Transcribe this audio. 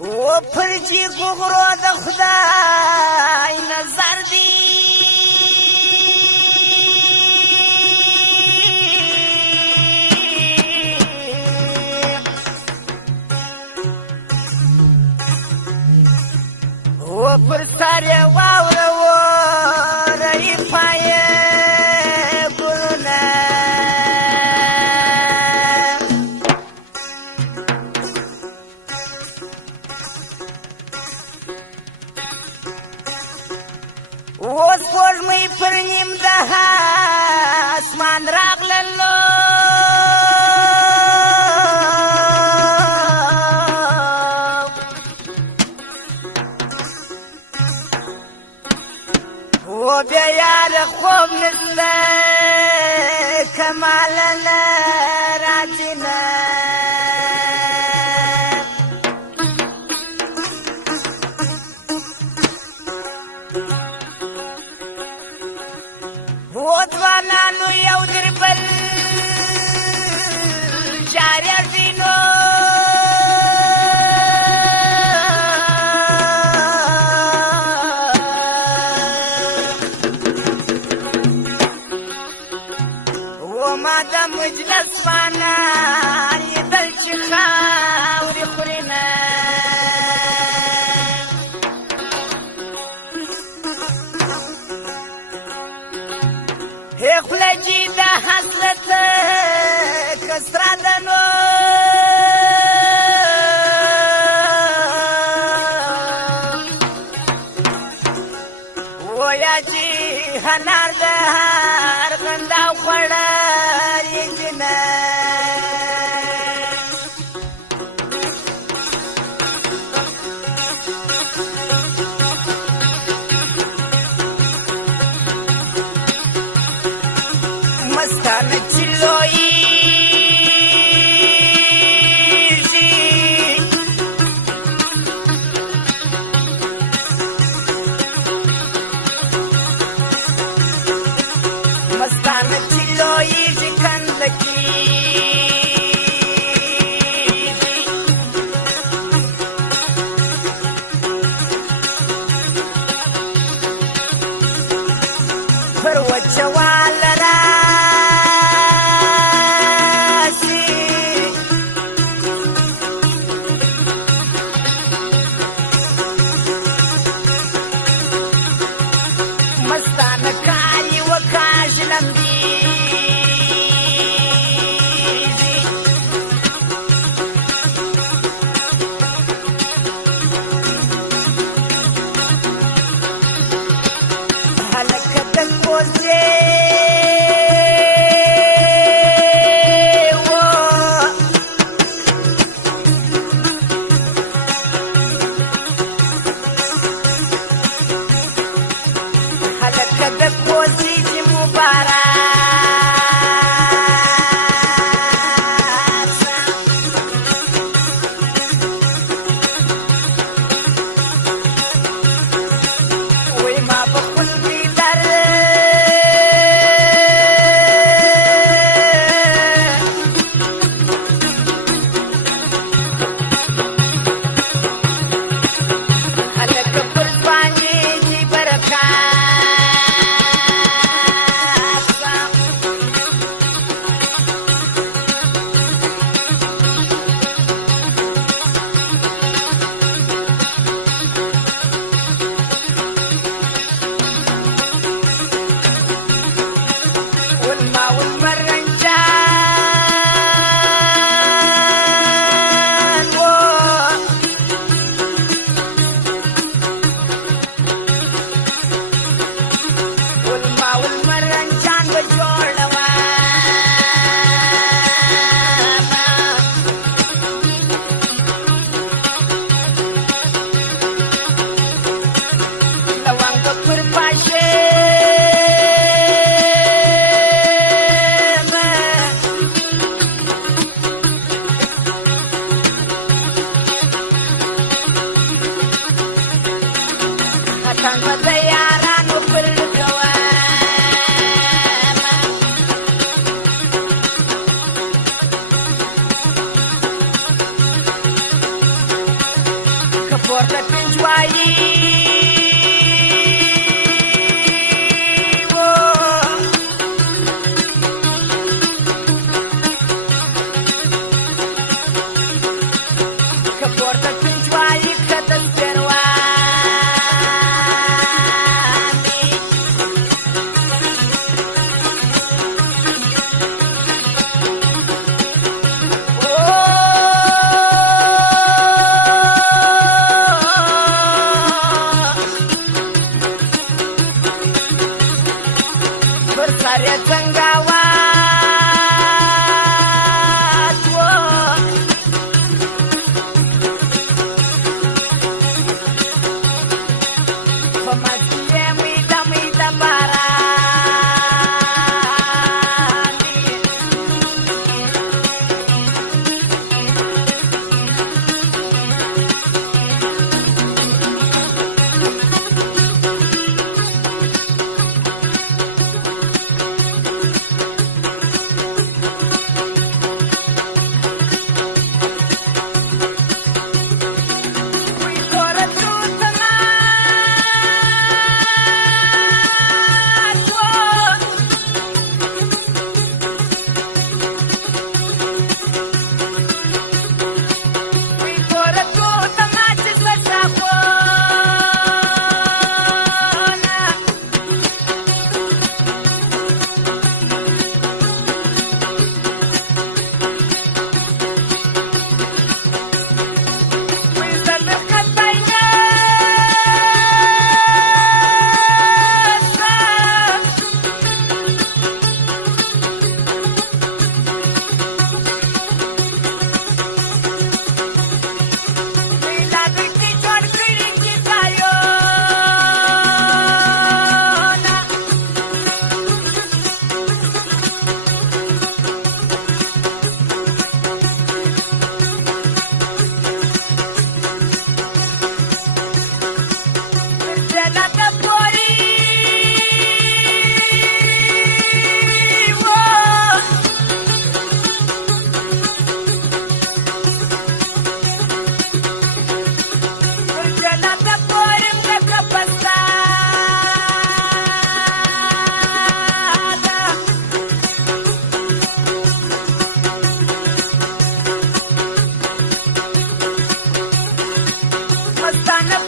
و پرجی گغرو د خدای نظر دی و پر سر واوره و رای پای ګلونه و سپوږمۍ پر نیم د اسمان راغللو و بیا یار خوب نشته کمال نه راځي نه و ځوانانو یو در بل جاري ځینو ما د مجلس وانا لیدل چې خاورې خوري نه هې خوله چې د حسرت کسره ده نو ویا چې هنر د هر غنده خوړه مستانه چې لویږي مستانه چې لویږي پورته پنجوایي که پورته پنجوایي که د سپېرواني پر سر یې څنګه وات و په منځ کې یې میده میده باران دی وی توره توته ناز و وی توره توته ناز چې زه ټاکونه وی زه د خدای نه وی لا درکې جوړ کړي چې ځایونه تر جنته پورې و تر جنته پورې مځکه په ستا ده مستانه